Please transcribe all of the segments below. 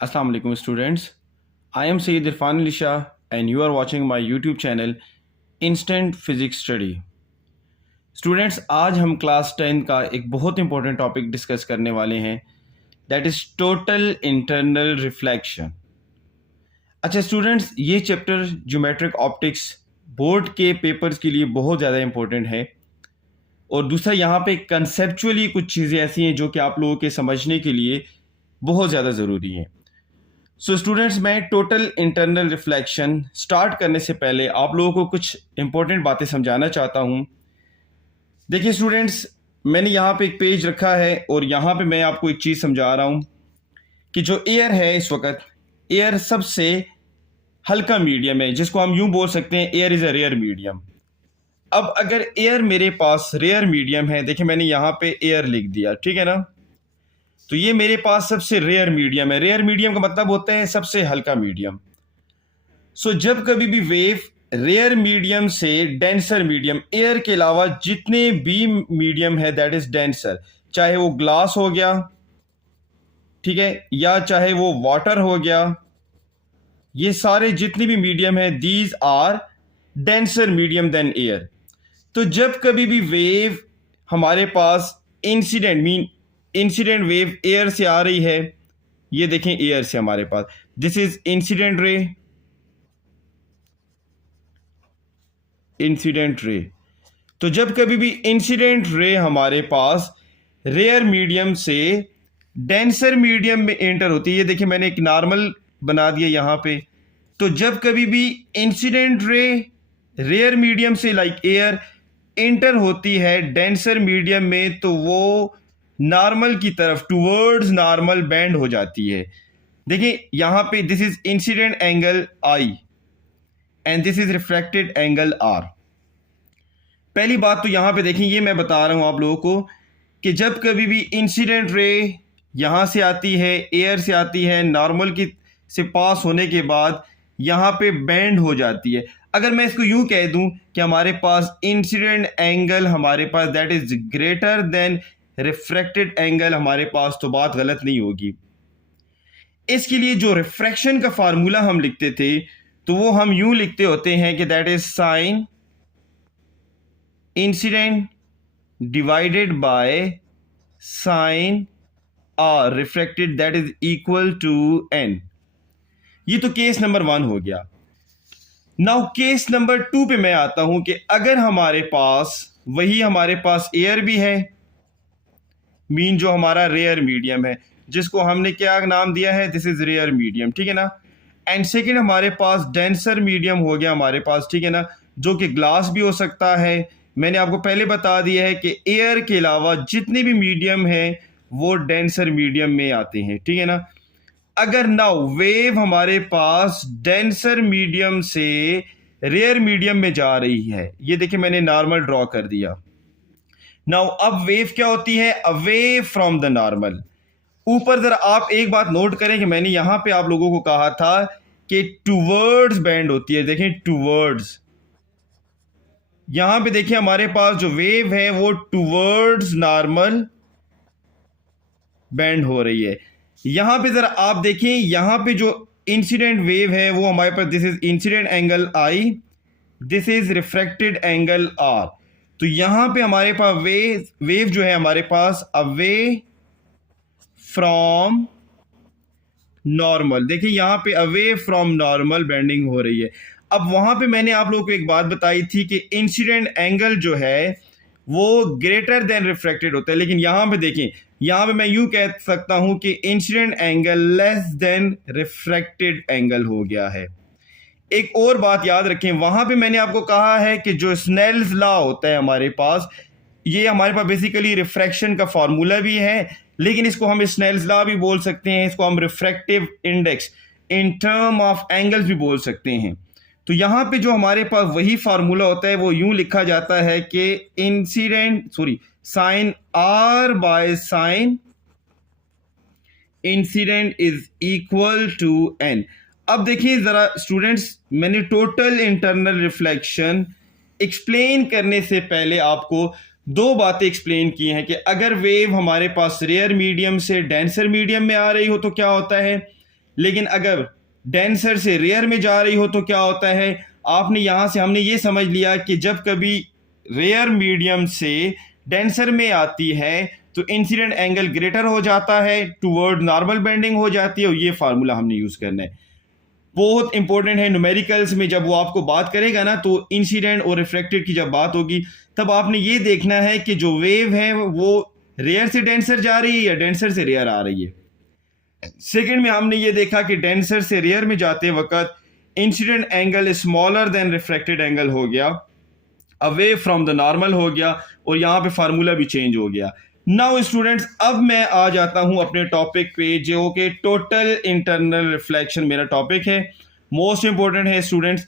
Assalamu alaikum students. I am Sayyid Irfan Ali Shah and you are watching my YouTube channel Instant Physics Study. Students आज हम class 10 का एक बहुत important topic discuss करने वाले हैं that is total internal reflection. अच्छा students, ये चैप्टर ज्योमेट्रिक ऑप्टिक्स बोर्ड के पेपर्स के लिए बहुत ज़्यादा इंपॉर्टेंट है और दूसरा यहाँ पे कंसेप्चुअली कुछ चीज़ें ऐसी हैं जो कि आप लोगों के समझने के लिए बहुत ज़्यादा ज़रूरी हैं। सो स्टूडेंट्स, मैं टोटल इंटरनल रिफ्लेक्शन स्टार्ट करने से पहले आप लोगों को कुछ इंपॉर्टेंट बातें समझाना चाहता हूँ। देखिए स्टूडेंट्स, मैंने यहाँ पे एक पेज रखा है और यहाँ पे मैं आपको एक चीज़ समझा रहा हूँ कि जो एयर है इस वक्त, एयर सबसे हल्का मीडियम है जिसको हम यूँ बोल सकते हैं air is a rare medium. अब अगर एयर मेरे पास रेयर मीडियम है, देखिए मैंने यहाँ पे एयर लिख दिया, ठीक है ना, तो ये मेरे पास सबसे रेयर मीडियम है। रेयर मीडियम का मतलब होता है सबसे हल्का मीडियम। सो जब कभी भी वेव रेयर मीडियम से डेंसर मीडियम, एयर के अलावा जितने भी मीडियम है दैट इज डेंसर, चाहे वो ग्लास हो गया, ठीक है, या चाहे वो वाटर हो गया, ये सारे जितने भी मीडियम है these are denser medium than air. तो जब कभी भी वेव हमारे पास इंसिडेंट वेव एयर से आ रही है, ये देखें एयर से हमारे पास, दिस इज इंसिडेंट रे। तो जब कभी भी इंसिडेंट रे हमारे पास रेयर मीडियम से डेंसर मीडियम में एंटर होती है, ये देखिए मैंने एक नॉर्मल बना दिया यहाँ पे। तो जब कभी भी इंसिडेंट रे रेयर मीडियम से लाइक एयर एंटर होती है डेंसर मीडियम में, तो वो नॉर्मल की तरफ टूवर्ड्स नॉर्मल बेंड हो जाती है। देखिए यहाँ पे this is incident angle I and this is reflected angle R. पहली बात तो यहाँ पे देखें, ये मैं बता रहा हूँ आप लोगों को कि जब कभी भी इंसिडेंट रे यहाँ से आती है, एयर से आती है, नॉर्मल की से पास होने के बाद यहाँ पे बेंड हो जाती है। अगर मैं इसको यूं कह दूं कि हमारे पास इंसिडेंट एंगल हमारे पास that is greater than refracted angle हमारे पास, तो बात गलत नहीं होगी। इसके लिए जो रिफ्रैक्शन का फार्मूला हम लिखते थे तो वो हम यूं लिखते होते हैं कि that is sine incident divided by sine R refracted that is equal to N. ये तो केस नंबर 1 हो गया। नाउ केस नंबर 2 पे मैं आता हूं कि अगर हमारे पास एयर भी है, मीन जो हमारा रेयर मीडियम है जिसको हमने क्या नाम दिया है, दिस इज रेयर मीडियम, ठीक है ना, एंड सेकेंड हमारे पास डेंसर मीडियम हो गया हमारे पास, ठीक है ना, जो कि ग्लास भी हो सकता है। मैंने आपको पहले बता दिया है कि एयर के अलावा जितने भी मीडियम है वो डेंसर मीडियम में आते हैं, ठीक है ना। अगर नाउ वेव हमारे पास डेंसर मीडियम से रेयर मीडियम में जा रही है, ये देखिए मैंने नॉर्मल ड्रॉ कर दिया। नाउ अब वेव क्या होती है, अवे फ्रॉम द नॉर्मल। ऊपर जरा आप एक बात नोट करें कि मैंने यहां पे आप लोगों को कहा था कि टूवर्ड्स बेंड होती है, देखें टूवर्ड्स, यहां पे देखिए हमारे पास जो वेव है वो टूवर्ड्स नॉर्मल बेंड हो रही है। यहां पे जरा आप देखें, यहां पे जो इंसिडेंट वेव है वो हमारे पास this is incident angle i, this is refracted angle r. तो यहां पे हमारे पास वेव जो है हमारे पास अवे फ्रॉम नॉर्मल, देखिए यहां पे अवे फ्रॉम नॉर्मल बेंडिंग हो रही है। अब वहां पे मैंने आप लोगों को एक बात बताई थी कि इंसिडेंट एंगल जो है वो ग्रेटर देन रिफ्रैक्टेड होता है, लेकिन यहां पे देखें, यहां पे मैं यूं कह सकता हूं कि incident angle less than refracted angle हो गया है। एक और बात याद रखें, वहां पे मैंने आपको कहा है कि जो स्नेल्स लॉ होता है हमारे पास, ये हमारे पास बेसिकली रिफ्रैक्शन का फॉर्मूला भी है, लेकिन इसको हम स्नेल्स लॉ भी बोल सकते हैं, इसको हम refractive index in term of angles भी बोल सकते हैं। तो यहां पे जो हमारे पास वही फार्मूला होता है वो यूं लिखा जाता है कि sine R by sine incident is equal to N. अब देखिए जरा स्टूडेंट्स, मैंने टोटल इंटरनल रिफ्लेक्शन एक्सप्लेन करने से पहले आपको दो बातें एक्सप्लेन की हैं कि अगर वेव हमारे पास रेयर मीडियम से डेंसर मीडियम में आ रही हो तो क्या होता है, लेकिन अगर डेंसर से रेयर में जा रही हो तो क्या होता है, आपने यहां से हमने ये समझ लिया कि जब कभी रेयर मीडियम से डेंसर में आती है तो इंसिडेंट एंगल ग्रेटर हो जाता है, टूवर्ड नॉर्मल बेंडिंग हो जाती है, और ये फार्मूला हमने यूज करना है। बहुत इंपॉर्टेंट है न्यूमेरिकल्स में, जब वो आपको बात करेगा ना तो इंसिडेंट और रिफ्लेक्टेड की जब बात होगी तब आपने ये देखना है कि जो वेव है वो रेयर से डेंसर जा रही है या डेंसर से रेयर आ रही है। सेकंड में हमने ये देखा कि डेंसर से रेयर में जाते वक्त incident angle smaller than reflected angle हो गया, अवे फ्रॉम द नॉर्मल हो गया, और यहां पे फार्मूला भी चेंज हो गया। नाउ स्टूडेंट्स, अब मैं आ जाता हूं अपने टॉपिक पे जो कि टोटल इंटरनल रिफ्लेक्शन मेरा टॉपिक है, मोस्ट इंपॉर्टेंट है स्टूडेंट्स।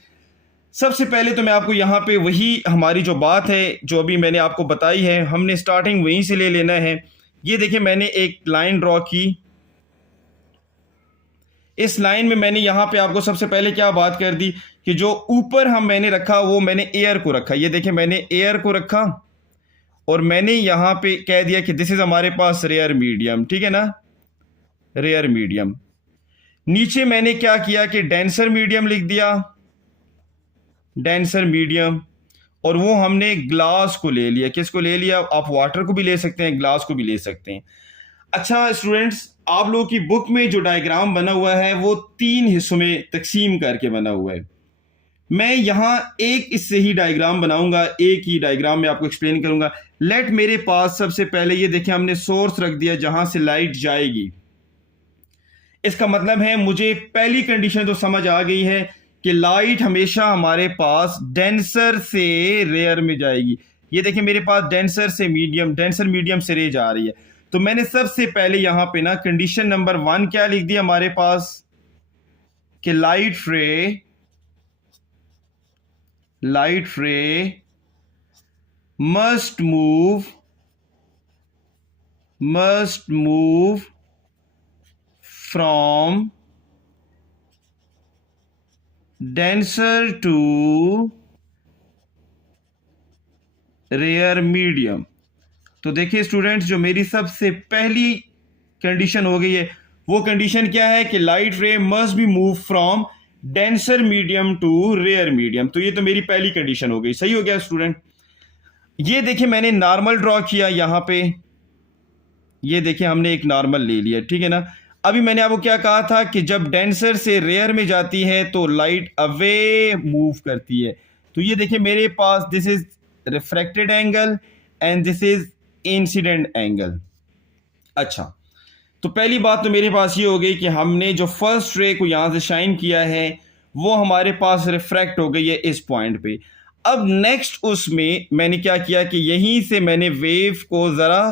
सबसे पहले तो मैं आपको यहाँ पे वही हमारी जो बात है जो अभी मैंने आपको बताई है, हमने स्टार्टिंग वहीं से ले लेना है। ये देखिए मैंने एक लाइन ड्रॉ की, इस लाइन में मैंने यहां पे आपको सबसे पहले क्या बात कर दी कि जो ऊपर मैंने रखा वो मैंने एयर को रखा। ये देखिए मैंने एयर को रखा और मैंने यहां पे कह दिया कि दिस इज हमारे पास रेयर मीडियम, ठीक है ना, रेयर मीडियम। नीचे मैंने क्या किया कि डेंसर मीडियम लिख दिया, डेंसर मीडियम, और वो हमने ग्लास को ले लिया। किसको ले लिया? आप वाटर को भी ले सकते हैं, ग्लास को भी ले सकते हैं। अच्छा स्टूडेंट्स, आप लोगों की बुक में जो डायग्राम बना हुआ है वो 3 हिस्सों में तकसीम करके बना हुआ है। मैं यहां एक इससे ही डायग्राम बनाऊंगा, एक ही डायग्राम में आपको एक्सप्लेन करूंगा। लेट मेरे पास सबसे पहले ये देखिए हमने सोर्स रख दिया जहां से लाइट जाएगी। इसका मतलब है मुझे पहली कंडीशन तो समझ आ गई है कि लाइट हमेशा हमारे पास डेंसर से रेयर में जाएगी। ये देखिए मेरे पास डेंसर से मीडियम, डेंसर मीडियम से रेयर जा रही है। तो मैंने सबसे पहले यहां पे ना कंडीशन नंबर 1 क्या लिख दिया हमारे पास कि light ray must move from denser to rare medium. तो देखिए स्टूडेंट्स, जो मेरी सबसे पहली कंडीशन हो गई है वो कंडीशन क्या है कि light ray must be move from denser medium to rare medium. तो ये तो मेरी पहली कंडीशन हो गई। सही हो गया स्टूडेंट। ये देखिए मैंने नॉर्मल ड्रॉ किया यहां पे, ये देखिए हमने एक नॉर्मल ले लिया, ठीक है ना। अभी मैंने आपको क्या कहा था कि जब डेंसर से रेयर में जाती है तो लाइट अवे मूव करती है। तो ये देखिए मेरे पास this is refracted angle and this is incident angle. अच्छा, तो पहली बात तो मेरे पास ये हो गई कि हमने जो फर्स्ट रे को यहां से शाइन किया है वो हमारे पास रिफ्रैक्ट हो गई है इस पॉइंट पे। अब नेक्स्ट उसमें मैंने क्या किया कि यहीं से मैंने वेव को जरा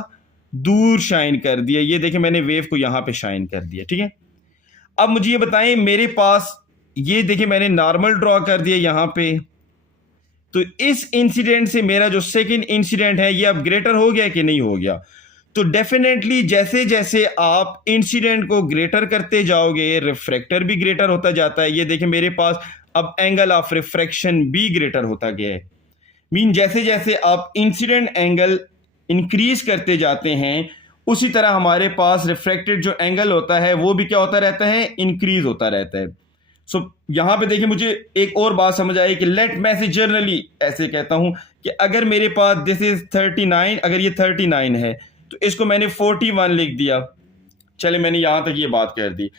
दूर शाइन कर दिया। ये देखिए मैंने वेव को यहां पे शाइन कर दिया, ठीक है। अब मुझे ये बताएं, मेरे पास ये देखिए मैंने नॉर्मल ड्रॉ कर दिया यहां पे, तो इस इंसिडेंट से मेरा जो सेकंड इंसिडेंट है ये अब ग्रेटर हो गया कि नहीं हो गया? तो डेफिनेटली जैसे जैसे आप इंसिडेंट को ग्रेटर करते जाओगे रिफ्रैक्टर भी ग्रेटर होता जाता है। ये देखिए मेरे पास अब एंगल ऑफ रिफ्रैक्शन भी ग्रेटर होता गया है। मीन जैसे जैसे आप इंसिडेंट एंगल इंक्रीज करते जाते हैं उसी तरह हमारे पास रिफ्रैक्टेड जो एंगल होता है वो भी क्या होता रहता है? इंक्रीज होता रहता है। सो यहां पे देखिए मुझे एक और बात समझ आई कि लेट मैं से जनरली ऐसे कहता हूं कि अगर मेरे पास दिस इज 39, अगर ये 39 है तो इसको मैंने 41 लिख दिया। चले मैंने यहां तक ये बात कर दी।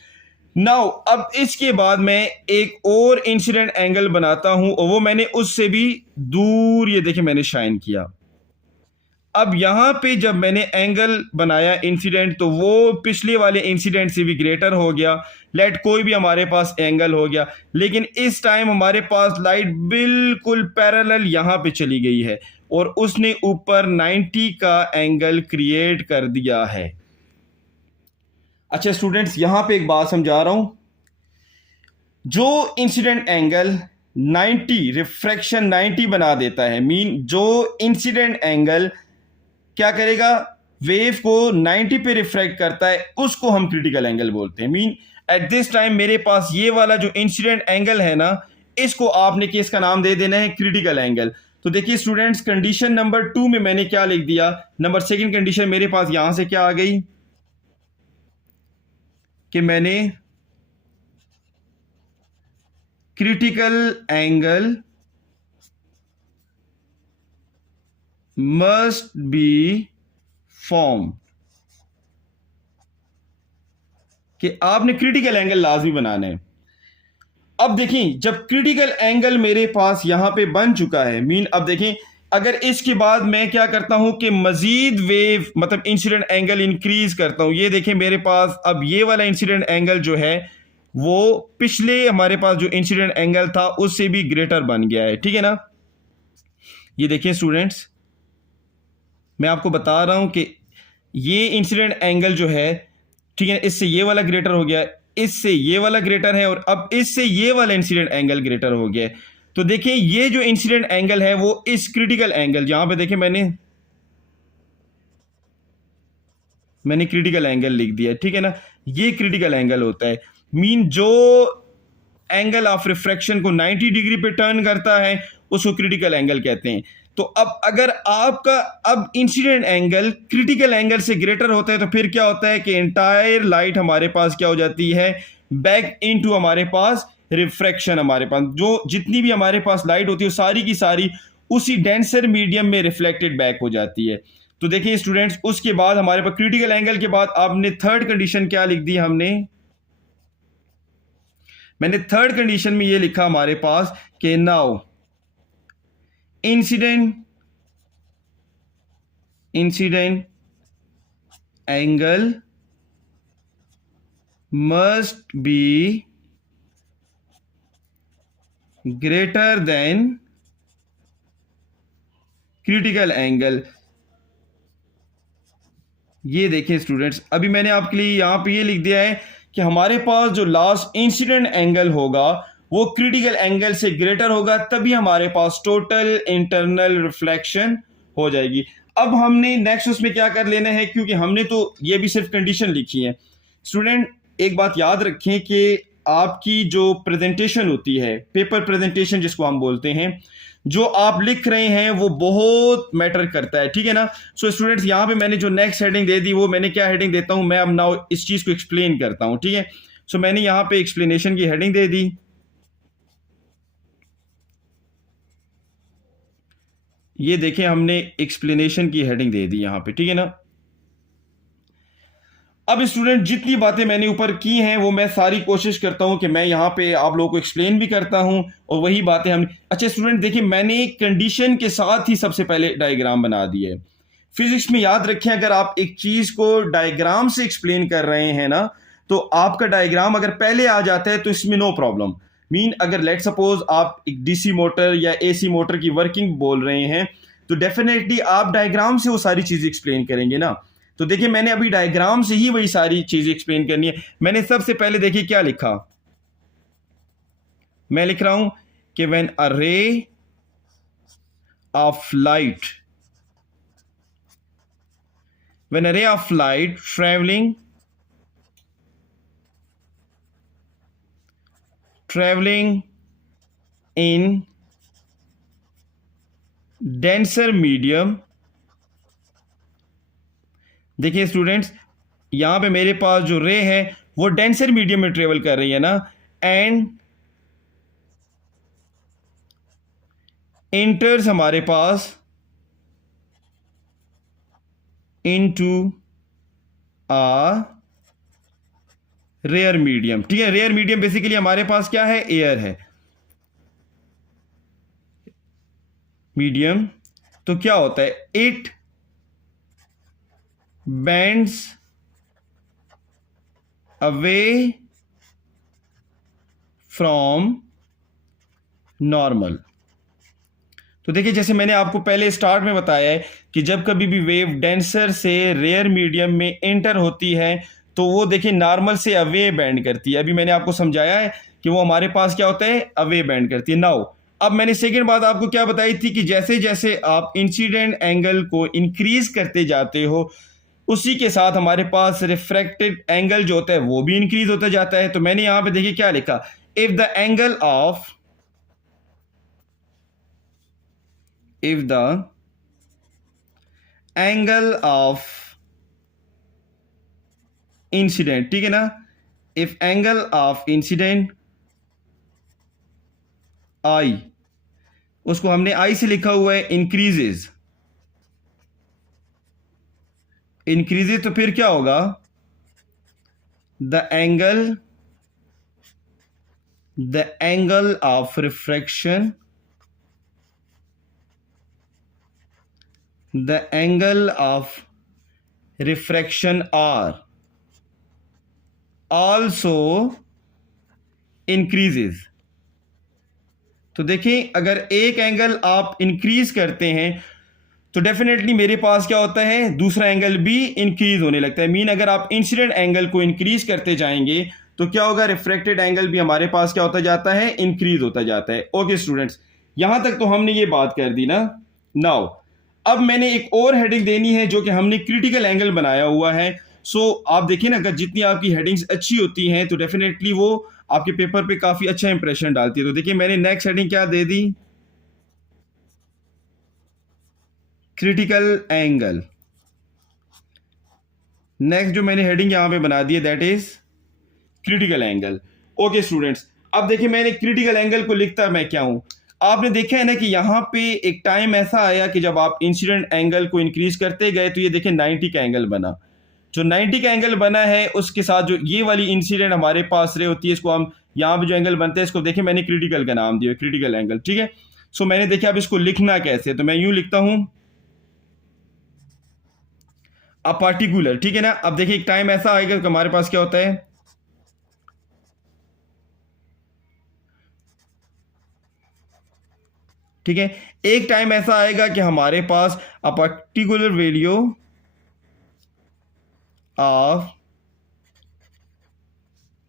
नाउ अब इसके बाद मैं एक और इंसिडेंट एंगल बनाता हूं और वो मैंने उससे भी दूर, ये देखिए मैंने शाइन किया। अब यहां पे जब मैंने एंगल बनाया इंसिडेंट तो वो पिछले वाले इंसिडेंट से भी ग्रेटर हो गया। लेट कोई भी हमारे पास एंगल हो गया, लेकिन इस टाइम हमारे पास लाइट बिल्कुल पैरेलल यहां पे चली गई है और उसने ऊपर 90 का एंगल क्रिएट कर दिया है। अच्छा स्टूडेंट्स, यहां पे एक बात समझा रहा हूं, जो इंसिडेंट एंगल 90 रिफ्रैक्शन 90 बना देता है, मीन जो इंसिडेंट एंगल क्या करेगा, वेव को 90 पे रिफ्रैक्ट करता है, उसको हम क्रिटिकल एंगल बोलते हैं। मीन एट दिस टाइम मेरे पास ये वाला जो इंसिडेंट एंगल है ना, इसको आपने किसका नाम दे देना है? Critical angle. तो देखिए स्टूडेंट्स, कंडीशन नंबर 2 में मैंने क्या लिख दिया, नंबर सेकंड कंडीशन मेरे पास यहां से क्या आ गई कि मैंने critical angle must be formed, कि आपने क्रिटिकल एंगल लाजमी बनाना है। अब देखें, जब क्रिटिकल एंगल मेरे पास यहां पे बन चुका है, मीन अब देखें अगर इसके बाद मैं क्या करता हूं कि मजीद वेव मतलब इंसिडेंट एंगल इंक्रीज करता हूं, ये देखें मेरे पास अब ये वाला इंसिडेंट एंगल जो है वो पिछले हमारे पास जो इंसिडेंट एंगल था उससे भी ग्रेटर बन गया है, ठीक है ना। ये देखिए स्टूडेंट्स, मैं आपको बता रहा हूं कि ये इंसिडेंट एंगल जो है, ठीक है, इससे ये वाला ग्रेटर हो गया, इससे ये वाला ग्रेटर है और अब इससे ये वाला इंसिडेंट एंगल ग्रेटर हो गया है। तो देखिए ये जो इंसिडेंट एंगल है वो इस क्रिटिकल एंगल, जहां पे देखिए मैंने क्रिटिकल एंगल लिख दिया, ठीक है ना, ये क्रिटिकल एंगल होता है। मीन जो एंगल ऑफ रिफ्रैक्शन को 90 डिग्री पे टर्न करता है उसको क्रिटिकल एंगल कहते हैं। तो अब अगर आपका अब इंसिडेंट एंगल क्रिटिकल एंगल से ग्रेटर होता है तो फिर क्या होता है कि एंटायर लाइट हमारे पास क्या हो जाती है, बैक इनटू हमारे पास रिफ्रैक्शन, हमारे पास जो जितनी भी हमारे पास लाइट होती है सारी की सारी उसी डेंसर मीडियम में रिफ्लेक्टेड बैक हो जाती है। तो देखिए स्टूडेंट्स, उसके बाद हमारे पास क्रिटिकल एंगल के बाद आपने थर्ड कंडीशन क्या लिख दी, मैंने थर्ड कंडीशन में ये लिखा हमारे पास कि now incident angle must be greater than critical angle. ये देखें स्टूडेंट्स, अभी मैंने आपके लिए यहां पे ये लिख दिया है कि हमारे पास जो लास्ट इंसिडेंट एंगल होगा वो क्रिटिकल एंगल से ग्रेटर होगा, तभी हमारे पास टोटल इंटरनल रिफ्लेक्शन हो जाएगी। अब हमने नेक्स्ट उसमें क्या कर लेना है, क्योंकि हमने तो ये भी सिर्फ कंडीशन लिखी है। स्टूडेंट एक बात याद रखें कि आपकी जो प्रेजेंटेशन होती है, पेपर प्रेजेंटेशन जिसको हम बोलते हैं, जो आप लिख रहे हैं वो बहुत मैटर करता है, ठीक है ना। सो स्टूडेंट्स यहां पे मैंने जो नेक्स्ट हेडिंग दे दी वो मैंने क्या हेडिंग देता हूं, मैं अब नाउ इस चीज को एक्सप्लेन करता हूं, ठीक है। सो मैंने यहां पे एक्सप्लेनेशन की हेडिंग दे दी, ये देखें हमने एक्सप्लेनेशन की हेडिंग दे दी यहां पे, ठीक है ना। अब स्टूडेंट जितनी बातें मैंने ऊपर की हैं वो मैं सारी कोशिश करता हूं कि मैं यहां पे आप लोगों को एक्सप्लेन भी करता हूं और वही बातें हम। अच्छा स्टूडेंट देखिए, मैंने कंडीशन के साथ ही सबसे पहले डायग्राम बना दिया है। फिजिक्स में याद रखें, अगर आप एक चीज को डायग्राम से एक्सप्लेन कर रहे हैं ना, तो आपका डायग्राम अगर पहले आ जाता है तो इसमें नो प्रॉब्लम। मीन अगर लेट सपोज आप एक डीसी मोटर या एसी मोटर की वर्किंग बोल रहे हैं तो डेफिनेटली आप डायग्राम से वो सारी चीजें एक्सप्लेन करेंगे ना। तो देखिए मैंने अभी डायग्राम से ही वही सारी चीजें एक्सप्लेन करनी है। मैंने सबसे पहले देखिए क्या लिखा, मैं लिख रहा हूं कि when a ray of light traveling in denser medium, देखिए स्टूडेंट्स यहां पे मेरे पास जो रे है वो डेंसर मीडियम में ट्रेवल कर रही है ना, एंड एंटर्स हमारे पास इनटू आ रेयर मीडियम, ठीक है। रेयर मीडियम बेसिकली हमारे पास क्या है, एयर है मीडियम। तो क्या होता है, it bends away from normal. तो देखिए जैसे मैंने आपको पहले स्टार्ट में बताया है कि जब कभी भी वेव डेंसर से रेयर मीडियम में एंटर होती है तो वो देखिए नॉर्मल से अवे बैंड करती है। अभी मैंने आपको समझाया है कि वो हमारे पास क्या होता है, अवे बैंड करती है। नाउ अब मैंने सेकंड बात आपको क्या बताई थी कि जैसे जैसे आप इंसिडेंट एंगल को इंक्रीज करते जाते हो उसी के साथ हमारे पास रिफ्रैक्टेड एंगल जो होता है वो भी इंक्रीज होता जाता है। तो मैंने यहां पे देखिए क्या लिखा, if the angle of incident, ठीक है ना, if angle of incident I, उसको हमने आई से लिखा हुआ है इंक्रीजेज। इंक्रीजेज तो फिर क्या होगा, the angle of refraction, the angle of refraction R also increases. तो देखें, अगर एक एंगल आप इंक्रीज करते हैं तो डेफिनेटली मेरे पास क्या होता है, दूसरा एंगल भी इंक्रीज होने लगता है। मीन अगर आप इंसिडेंट एंगल को इंक्रीज करते जाएंगे तो क्या होगा, रिफ्रैक्टेड एंगल भी हमारे पास क्या होता जाता है, इंक्रीज होता जाता है। ओके स्टूडेंट्स, यहां तक तो हमने ये बात कर दी ना। नाउ अब मैंने एक और हेडिंग देनी है जो कि हमने क्रिटिकल एंगल बनाया हुआ है। सो आप देखिए ना, अगर जितनी आपकी हेडिंग्स अच्छी होती हैं तो डेफिनेटली वो आपके पेपर पे काफी अच्छा इंप्रेशन डालती है। तो देखिए मैंने नेक्स्ट हेडिंग क्या दे दी, क्रिटिकल एंगल। नेक्स्ट जो मैंने हेडिंग यहां पे बना दी है that is critical angle. Okay students, अब देखिए मैंने क्रिटिकल एंगल को लिखता मैं क्या हूं, आपने देखा है ना कि यहां पे एक टाइम ऐसा आया कि जब आप इंसिडेंट एंगल को इंक्रीज करते गए तो ये देखिए 90 का एंगल बना। जो 90 का एंगल बना है उसके साथ जो ये वाली इंसिडेंट हमारे पास रे होती है, इसको हम यहां पे जो एंगल बनते हैं इसको देखिए मैंने क्रिटिकल का नाम दिया, क्रिटिकल एंगल। ठीक है, सो मैंने देखा अब इसको लिखना कैसे, तो मैं यूं लिखता हूं अ पार्टिकुलर। ठीक है ना, अब देखिए एक टाइम ऐसा आएगा कि हमारे पास क्या होता है, ठीक है, एक टाइम ऐसा आएगा कि हमारे पास a particular value of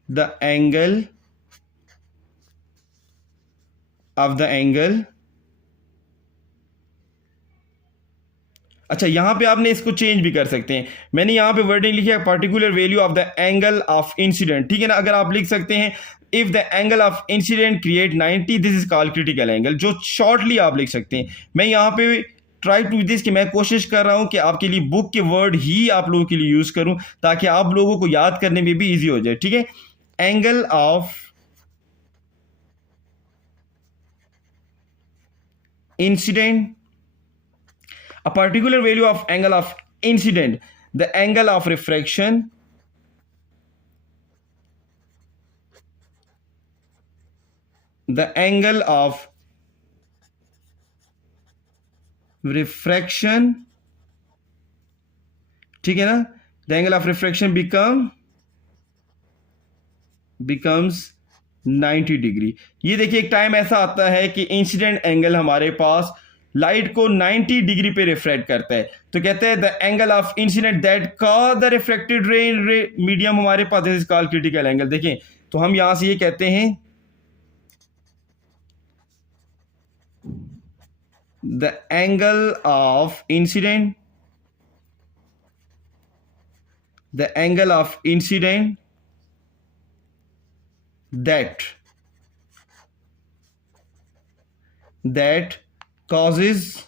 the angle अच्छा यहां पे आपने इसको चेंज भी कर सकते हैं। मैंने यहां पे वर्डिंग लिखी है particular value of the angle of incident. ठीक है ना, अगर आप लिख सकते हैं if the angle of incident create 90 this is called critical angle, जो शॉर्टली आप लिख सकते हैं। मैं यहां पे ट्राई टू दिस कि मैं कोशिश कर रहा हूं कि आपके लिए बुक के वर्ड ही आप लोगों के लिए यूज करूं ताकि आप लोगों को याद करने में भी इजी हो जाए। ठीक है, angle of incident, a particular value of angle of incident, the angle of refraction, the angle of refraction, ठीक है ना, the angle of refraction becomes 90 degree. ये देखिए एक टाइम ऐसा आता है कि इंसिडेंट एंगल हमारे पास लाइट को 90 डिग्री पे रिफ्लेक्ट करता है, तो कहते हैं the angle of incident that cause the reflected ray medium हमारे पास this is called critical angle. देखें तो हम यहां से ये कहते हैं the angle of incident, the angle of incident that causes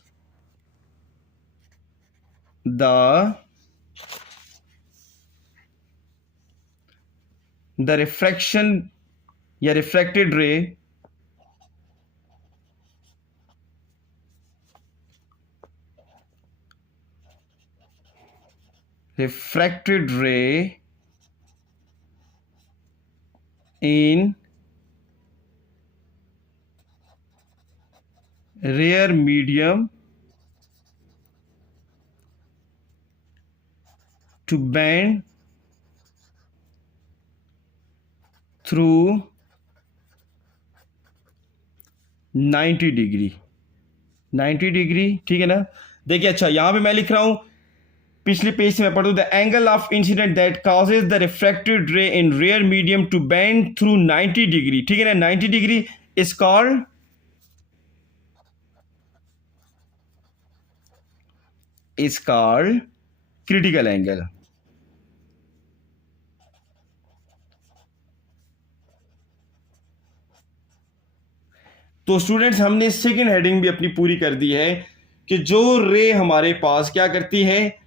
the refraction या refracted ray in rare medium to bend through 90 degree, 90 degree. ठीक है ना, देखिए अच्छा यहां पे मैं लिख रहा हूं, पिछले पेज से मैं पढ़ दूं, the angle of incident that causes the refracted ray in rare medium to bend through 90 degree. ठीक है ना, 90 degree is called critical angle. तो स्टूडेंट्स हमने सेकेंड हेडिंग भी अपनी पूरी कर दी है कि जो रे हमारे पास क्या करती है,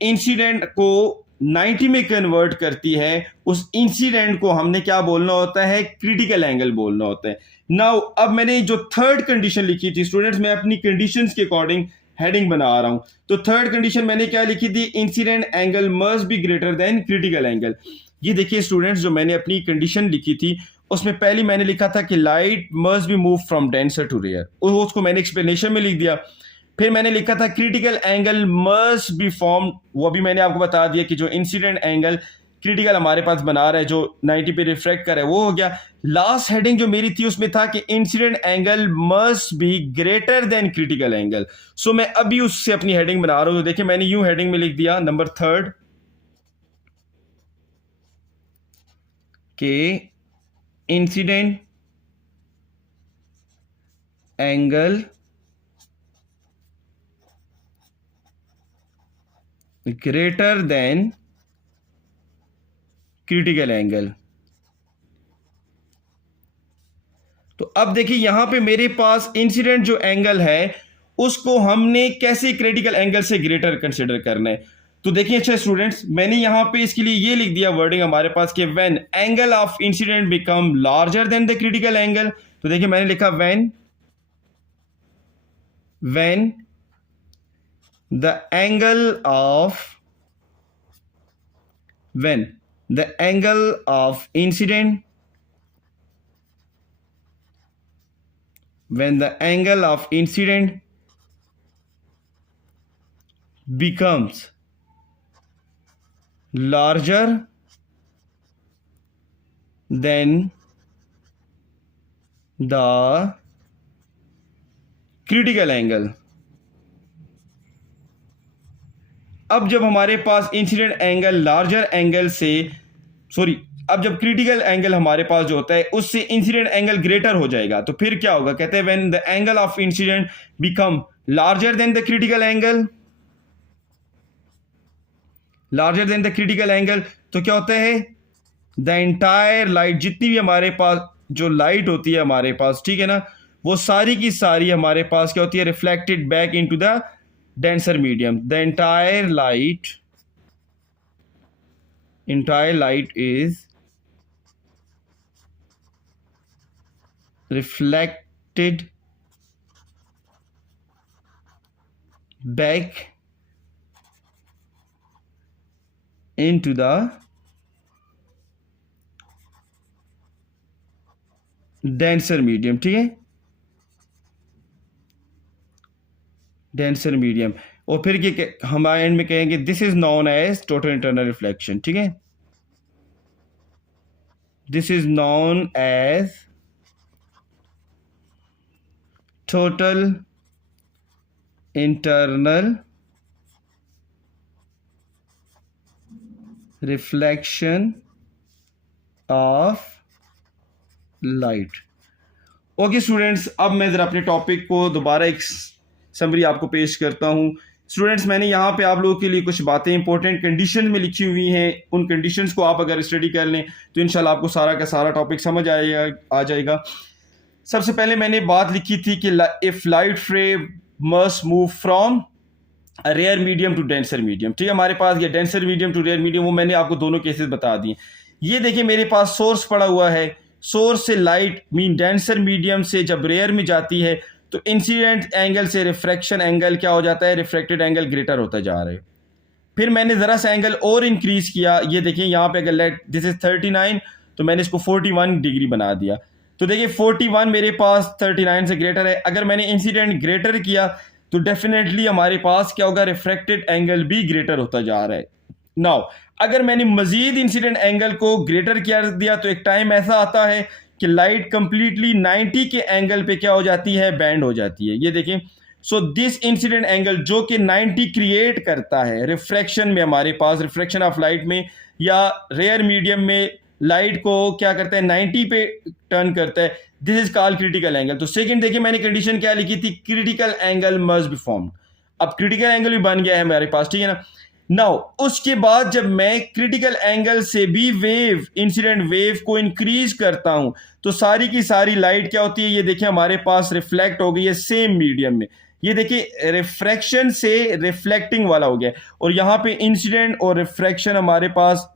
इंसिडेंट को 90 में कन्वर्ट करती है, उस इंसिडेंट को हमने क्या बोलना होता है, क्रिटिकल एंगल बोलना होता है। नाउ अब मैंने जो थर्ड कंडीशन लिखी थी स्टूडेंट्स, मैं अपनी कंडीशंस के अकॉर्डिंग हेडिंग बना रहा हूं। तो थर्ड कंडीशन मैंने क्या लिखी थी, incident angle must be greater than critical angle. ये देखिए स्टूडेंट्स, जो मैंने अपनी कंडीशन लिखी थी उसमें पहली मैंने लिखा था कि light must be move from denser to rare, उसको मैंने एक्सप्लेनेशन में लिख दिया। फिर मैंने लिखा था critical angle must B form, वो भी मैंने आपको बता दिया कि जो इंसिडेंट एंगल क्रिटिकल हमारे पास बना रहा है, जो 90 पे रिफ्लेक्ट कर रहा है, वो हो गया। लास्ट हेडिंग जो मेरी थी उसमें था कि incident angle must be greater than critical angle. So मैं अभी उससे अपनी हेडिंग बना रहा हूं। तो देखिए मैंने यूं हेडिंग में लिख दिया नंबर थर्ड के incident angle greater than critical angle. तो अब देखिए यहां पे मेरे पास इंसिडेंट जो एंगल है उसको हमने कैसे क्रिटिकल एंगल से ग्रेटर कंसिडर करना है। तो देखिए अच्छा स्टूडेंट्स, मैंने यहां पे इसके लिए ये लिख दिया वर्डिंग हमारे पास कि when angle of incident become larger than the critical angle. तो देखिए मैंने लिखा when the angle of incident when the angle of incident becomes larger than the critical angle। अब जब हमारे पास इंसिडेंट एंगल लार्जर एंगल से अब जब क्रिटिकल एंगल हमारे पास जो होता है उससे इंसिडेंट एंगल ग्रेटर हो जाएगा, तो फिर क्या होगा, कहते हैं when the angle of incident become larger than the critical angle, तो क्या होता है, द एंटायर लाइट, जितनी भी हमारे पास जो लाइट होती है हमारे पास, ठीक है ना, वो सारी की सारी हमारे पास क्या होती है, reflected back into the denser medium. The entire light is reflected back into the denser medium। ठीक है, डेंसर मीडियम। और फिर हम एंड में कहेंगे this is known as total internal reflection. ठीक है, this is known as total internal reflection of light। Okay students, अब मैं जरा अपने टॉपिक को दोबारा एक समरी आपको पेश करता हूं। स्टूडेंट्स, मैंने यहाँ पे आप लोगों के लिए कुछ बातें इंपॉर्टेंट कंडीशन में लिखी हुई हैं। उन कंडीशंस को आप अगर स्टडी कर लें तो इंशाल्लाह आपको सारा का सारा टॉपिक समझ आ जाएगा। सबसे पहले मैंने बात लिखी थी कि if light ray must move from rare medium to denser medium. ठीक है, हमारे पास ये denser medium to rare medium, वो मैंने आपको दोनों केसेस बता दिए। ये देखिए मेरे पास सोर्स पड़ा हुआ है, सोर्स से लाइट मीन डेंसर मीडियम से जब रेयर में जाती है तो इंसिडेंट एंगल से रिफ्रैक्शन एंगल क्या हो जाता है, रिफ्रैक्टेड एंगल ग्रेटर होता जा रहा है। फिर मैंने ज़रा सा एंगल और इंक्रीज किया। ये देखिए यहाँ पे अगर दिस इज 39 तो मैंने इसको 41 डिग्री बना दिया। तो देखिए 41 मेरे पास 39 से ग्रेटर है। अगर मैंने इंसिडेंट ग्रेटर किया तो डेफिनेटली हमारे पास क्या होगा, रिफ्रैक्टेड एंगल भी ग्रेटर होता जा रहा है। नाउ अगर मैंने मजीद इंसिडेंट एंगल को ग्रेटर कर दिया तो एक टाइम ऐसा आता है कि लाइट कंप्लीटली 90 के एंगल पे क्या हो जाती है, बैंड हो जाती है। ये देखें, सो दिस इंसिडेंट एंगल जो कि 90 क्रिएट करता है रिफ्रैक्शन में, हमारे पास रिफ्रैक्शन ऑफ लाइट में या रेयर मीडियम में लाइट को क्या करता है, 90 पे टर्न करता है, this is called critical angle. तो सेकंड देखिए मैंने कंडीशन क्या लिखी थी, critical angle must be formed. अब क्रिटिकल एंगल भी बन गया है हमारे पास, ठीक है ना। नाउ उसके बाद जब मैं क्रिटिकल एंगल से भी इंसिडेंट वेव को इंक्रीज करता हूं तो सारी की सारी लाइट क्या होती है, ये देखिए हमारे पास रिफ्लेक्ट हो गई है सेम मीडियम में। ये देखिए रिफ्रैक्शन से रिफ्लेक्टिंग वाला हो गया, और यहाँ पे इंसिडेंट और रिफ्रैक्शन हमारे पास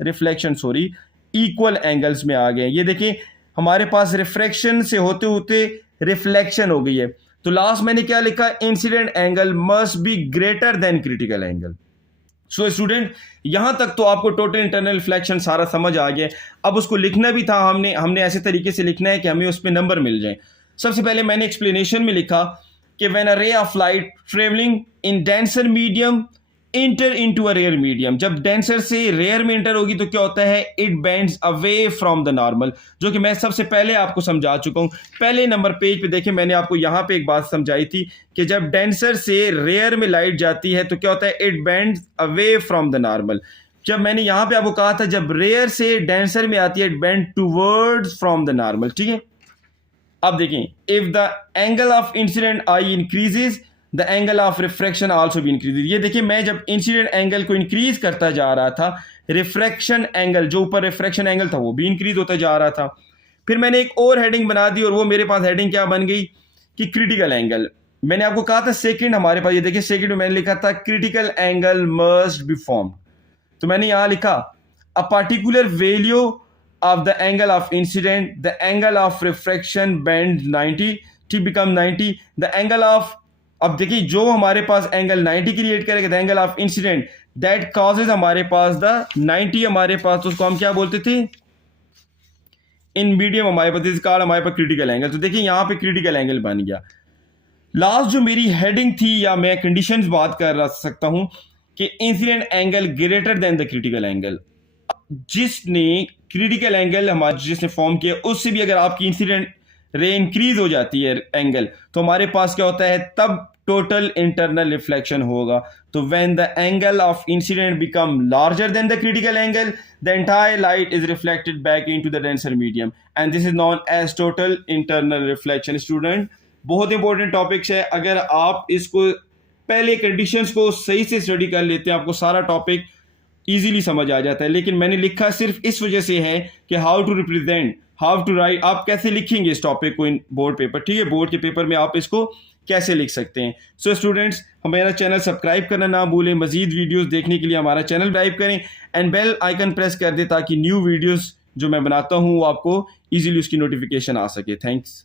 इक्वल एंगल्स में आ गए। ये देखिए हमारे पास रिफ्रैक्शन से होते होते रिफ्लेक्शन हो गई है। तो लास्ट मैंने क्या लिखा, incident angle must be greater than critical angle. So student, यहां तक तो आपको टोटल इंटरनल रिफ्लेक्शन सारा समझ आ गया। अब उसको लिखना भी था, हमने ऐसे तरीके से लिखना है कि हमें उस पर नंबर मिल जाए। सबसे पहले मैंने एक्सप्लेनेशन में लिखा कि when a ray of light travelling in denser medium enter into a rare medium, जब डेंसर से रेयर में इंटर होगी तो क्या होता है, it bends away from the normal, जो कि मैं सबसे पहले आपको समझा चुका हूं। पहले नंबर पेज पे देखें, मैंने आपको यहां पे एक बात समझाई थी कि जब डेंसर से रेयर में लाइट जाती है तो क्या होता है, it bends away from the normal. जब मैंने यहां पे आपको कहा था जब रेयर से डेंसर में आती है, it bend towards from the normal, ठीक है। अब देखें, if the angle of incident I increases the angle of refraction also भी इंक्रीज। ये देखिए मैं जब इंसिडेंट एंगल को इंक्रीज करता जा रहा था, रिफ्रैक्शन एंगल जो ऊपर रिफ्रैक्शन एंगल था वो भी इंक्रीज होता जा रहा था। फिर मैंने एक और हेडिंग बना दी, और वो मेरे पास हेडिंग क्या बन गई कि क्रिटिकल एंगल। मैंने आपको कहा था सेकंड हमारे पास, ये देखिए सेकंड में मैंने लिखा था critical angle must B form. तो मैंने यहां लिखा अ particular value of the angle of incident, the angle of refraction bend 90 to become 90, the angle of, अब देखिए जो हमारे पास एंगल 90 क्रिएट करेगा, the angle of incident that causes हमारे पास द 90 हमारे पास, तो उसको हम क्या बोलते थे, इन मीडियम हमारे पास, इस कारण हमारे पास क्रिटिकल एंगल। तो देखिए यहां पे क्रिटिकल एंगल बन गया। लास्ट जो मेरी हेडिंग थी, या मैं कंडीशंस बात कर सकता हूं कि incident angle greater than the critical angle. जिसने क्रिटिकल एंगल हमारा जिसने फॉर्म किया उससे भी अगर आपकी इंसिडेंट रे इंक्रीज हो जाती है एंगल, तो हमारे पास क्या होता है, तब टोटल इंटरनल रिफ्लेक्शन होगा। तो when the angle of incident become larger than the critical angle, the entire light is reflected back into the denser medium and this is known as total internal reflection. Student, बहुत important topics है, अगर आप इसको पहले conditions को सही से study कर लेते हैं, आपको सारा टॉपिक इजीली समझ आ जाता है। लेकिन मैंने लिखा सिर्फ इस वजह से है कि how to represent, how to write, आप कैसे लिखेंगे इस टॉपिक को इन बोर्ड पेपर, ठीक है, बोर्ड के पेपर में आप इसको कैसे लिख सकते हैं। सो स्टूडेंट्स, हमारा चैनल सब्सक्राइब करना ना भूलें, मजीद वीडियोस देखने के लिए हमारा चैनल सब्सक्राइब करें एंड बेल आइकन प्रेस कर दें ताकि न्यू वीडियोस जो मैं बनाता हूँ वो आपको इजीली उसकी नोटिफिकेशन आ सके। थैंक्स।